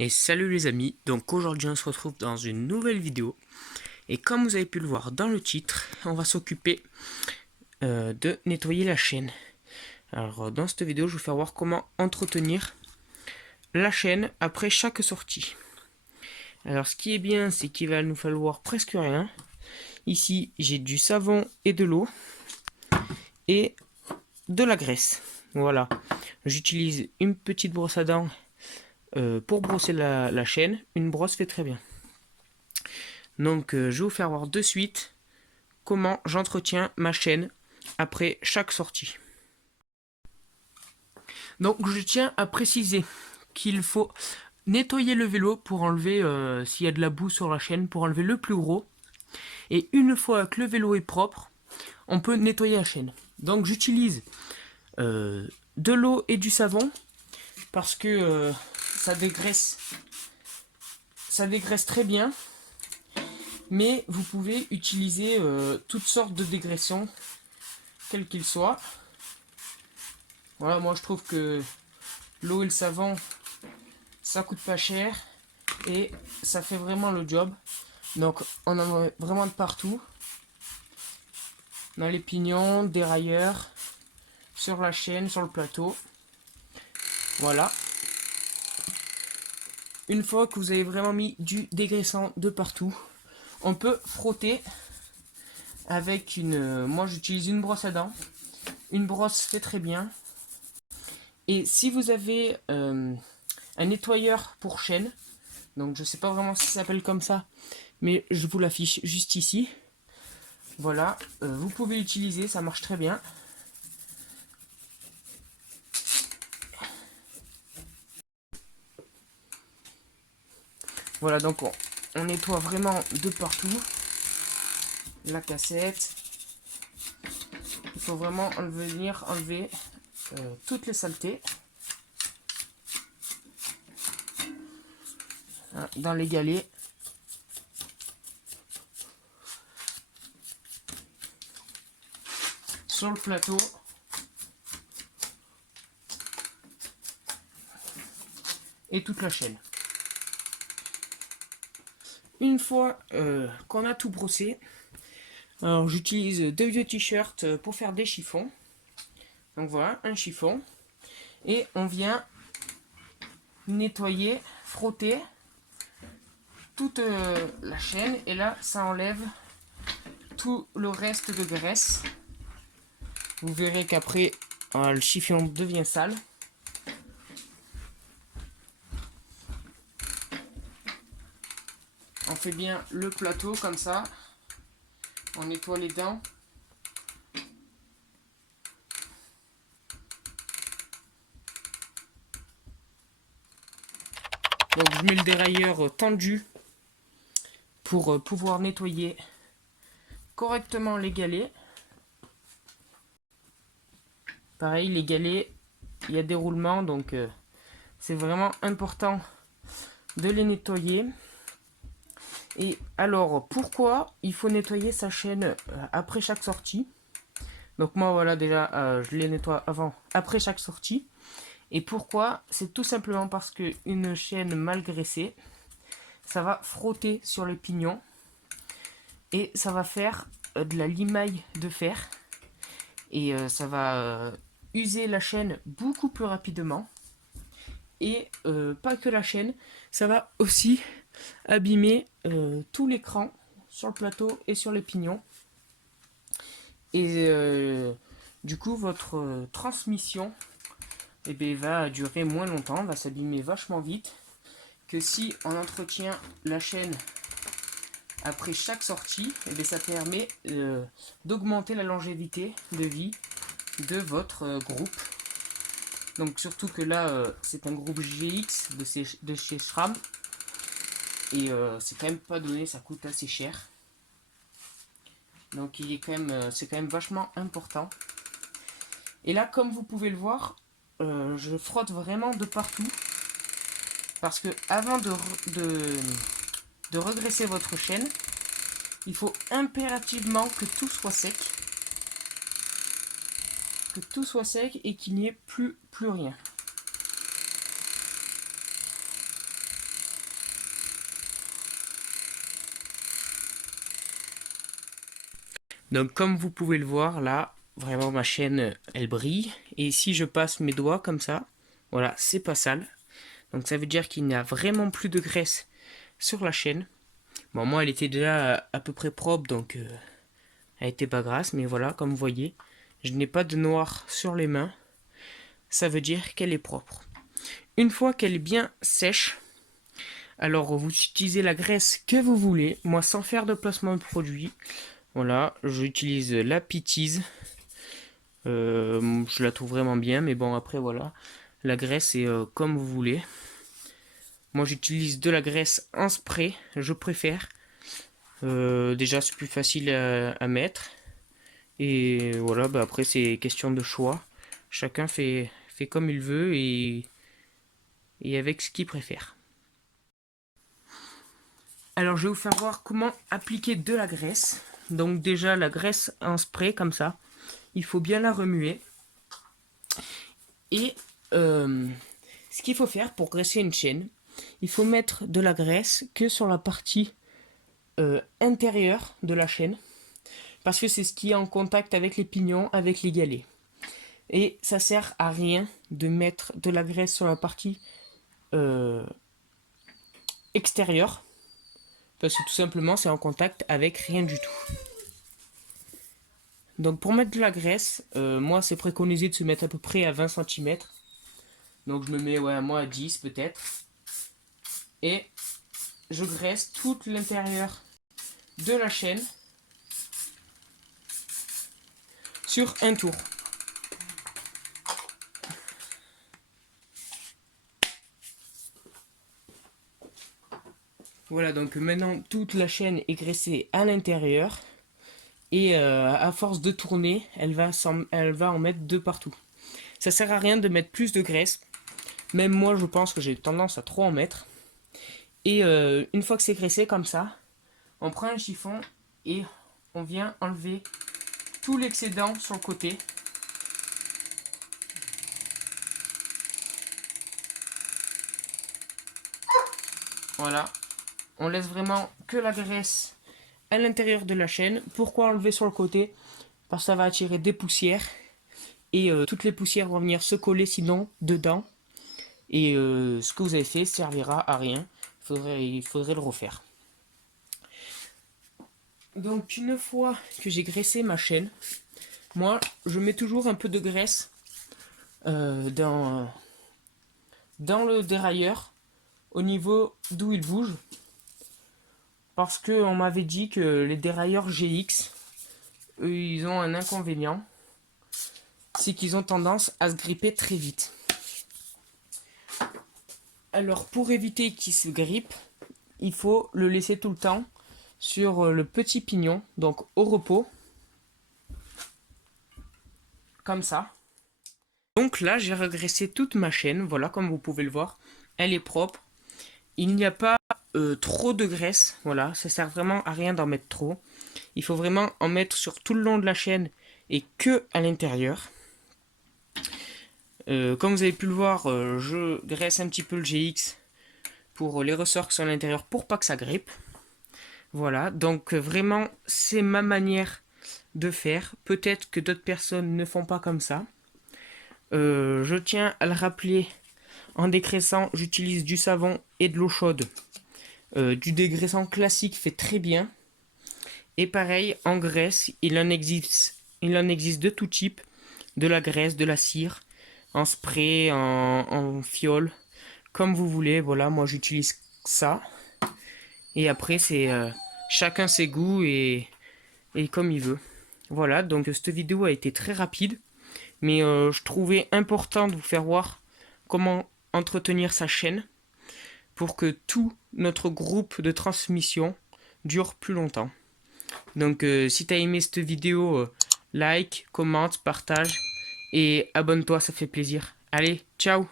Et salut les amis, donc aujourd'hui on se retrouve dans une nouvelle vidéo. Et comme vous avez pu le voir dans le titre, on va s'occuper de nettoyer la chaîne. Alors dans cette vidéo, je vais vous faire voir comment entretenir la chaîne après chaque sortie. Alors ce qui est bien, c'est qu'il va nous falloir presque rien. Ici, j'ai du savon et de l'eau et de la graisse. Voilà, j'utilise une petite brosse à dents pour brosser la chaîne. Une brosse fait très bien. Donc je vais vous faire voir de suite comment j'entretiens ma chaîne après chaque sortie. Donc je tiens à préciser qu'il faut nettoyer le vélo pour enlever s'il y a de la boue sur la chaîne, pour enlever le plus gros. Et une fois que le vélo est propre, on peut nettoyer la chaîne. Donc j'utilise de l'eau et du savon parce que ça dégraisse très bien. Mais vous pouvez utiliser toutes sortes de dégraissants, quels qu'ils soient. Voilà, moi je trouve que l'eau et le savon, ça coûte pas cher et ça fait vraiment le job. Donc on en a vraiment de partout. Dans les pignons, dérailleurs, sur la chaîne, sur le plateau. Voilà. Une fois que vous avez vraiment mis du dégraissant de partout, on peut frotter avec une... moi j'utilise une brosse à dents. Une brosse fait très bien. Et si vous avez un nettoyeur pour chaîne, donc je sais pas vraiment si ça s'appelle comme ça, mais je vous l'affiche juste ici. Voilà, vous pouvez l'utiliser, ça marche très bien. Voilà, donc on nettoie vraiment de partout. La cassette. Il faut vraiment venir enlever toutes les saletés. Hein, dans les galets. Sur le plateau. Et toute la chaîne. Une fois qu'on a tout brossé, alors j'utilise deux vieux t-shirts pour faire des chiffons. Donc voilà, un chiffon. Et on vient nettoyer, frotter toute la chaîne. Et là, ça enlève tout le reste de graisse. Vous verrez qu'après, le chiffon devient sale. On fait bien le plateau comme ça. On nettoie les dents. Donc je mets le dérailleur tendu pour pouvoir nettoyer correctement les galets. Pareil, les galets, il y a des roulements, donc c'est vraiment important de les nettoyer. Et alors, pourquoi il faut nettoyer sa chaîne après chaque sortie? Donc moi, voilà, déjà, je les nettoie après chaque sortie. Et pourquoi? C'est tout simplement parce qu'une chaîne mal graissée, ça va frotter sur les pignons et ça va faire de la limaille de fer. Et ça va user la chaîne beaucoup plus rapidement. Et pas que la chaîne, ça va aussi abîmer tout l'écran sur le plateau et sur les pignons. Et du coup, votre transmission va durer moins longtemps, va s'abîmer vachement vite que si on entretient la chaîne après chaque sortie. Ça permet d'augmenter la longévité de vie de votre groupe. Donc surtout que là, c'est un groupe GX de chez SRAM. Et c'est quand même pas donné, ça coûte assez cher. Donc c'est quand même vachement important. Et là, comme vous pouvez le voir, je frotte vraiment de partout. Parce que avant de redresser votre chaîne, il faut impérativement que tout soit sec. Que tout soit sec, et qu'il n'y ait plus rien. Donc comme vous pouvez le voir là, vraiment ma chaîne elle brille. Et si je passe mes doigts comme ça, voilà, c'est pas sale. Donc ça veut dire qu'il n'y a vraiment plus de graisse sur la chaîne. Bon, moi elle était déjà à peu près propre, donc elle était pas grasse. Mais voilà, comme vous voyez, je n'ai pas de noir sur les mains. Ça veut dire qu'elle est propre. Une fois qu'elle est bien sèche, alors vous utilisez la graisse que vous voulez. Moi, sans faire de placement de produit, voilà, j'utilise la Pitties. Je la trouve vraiment bien, mais bon, après voilà, la graisse c'est comme vous voulez. Moi j'utilise de la graisse en spray, je préfère. Déjà c'est plus facile à mettre. Et voilà, bah après c'est question de choix. Chacun fait comme il veut et avec ce qu'il préfère. Alors je vais vous faire voir comment appliquer de la graisse. Donc déjà la graisse en spray comme ça. Il faut bien la remuer. Et ce qu'il faut faire pour graisser une chaîne, il faut mettre de la graisse que sur la partie intérieure de la chaîne. Parce que c'est ce qui est en contact avec les pignons, avec les galets. Et ça sert à rien de mettre de la graisse sur la partie extérieure. Parce que tout simplement c'est en contact avec rien du tout. Donc pour mettre de la graisse, moi c'est préconisé de se mettre à peu près à 20 cm. Donc je me mets moi à 10 peut-être. Et je graisse tout l'intérieur de la chaîne sur un tour. Voilà, donc maintenant toute la chaîne est graissée à l'intérieur. Et à force de tourner, elle va en mettre de partout. Ça sert à rien de mettre plus de graisse. Même moi, je pense que j'ai tendance à trop en mettre. Et une fois que c'est graissé comme ça, on prend un chiffon et on vient enlever tout l'excédent sur le côté. Voilà. On laisse vraiment que la graisse à l'intérieur de la chaîne. Pourquoi enlever sur le côté? Parce que ça va attirer des poussières. Et toutes les poussières vont venir se coller sinon dedans. Et ce que vous avez fait servira à rien. Il faudrait le refaire. Donc une fois que j'ai graissé ma chaîne, moi je mets toujours un peu de graisse dans le dérailleur au niveau d'où il bouge. Parce qu'on m'avait dit que les dérailleurs GX, eux, ils ont un inconvénient. C'est qu'ils ont tendance à se gripper très vite. Alors pour éviter qu'il se grippe, il faut le laisser tout le temps sur le petit pignon, donc au repos. Comme ça. Donc là, j'ai regraissé toute ma chaîne. Voilà, comme vous pouvez le voir. Elle est propre. Il n'y a pas trop de graisse. Voilà, ça sert vraiment à rien d'en mettre trop. Il faut vraiment en mettre sur tout le long de la chaîne et que à l'intérieur. Comme vous avez pu le voir, je graisse un petit peu le GX pour les ressorts qui sont à l'intérieur pour pas que ça grippe. Voilà, donc vraiment c'est ma manière de faire. Peut-être que d'autres personnes ne font pas comme ça. Je tiens à le rappeler, en dégraissant, j'utilise du savon et de l'eau chaude. Du dégraissant classique fait très bien. Et pareil, en graisse, il en existe de tout type. De la graisse, de la cire, en spray, en fiole, comme vous voulez. Voilà, moi j'utilise ça. Et après, c'est chacun ses goûts et comme il veut. Voilà, donc cette vidéo a été très rapide. Mais je trouvais important de vous faire voir comment entretenir sa chaîne pour que tout notre groupe de transmission dure plus longtemps. Donc si tu as aimé cette vidéo, like, commente, partage et abonne-toi, ça fait plaisir. Allez, ciao!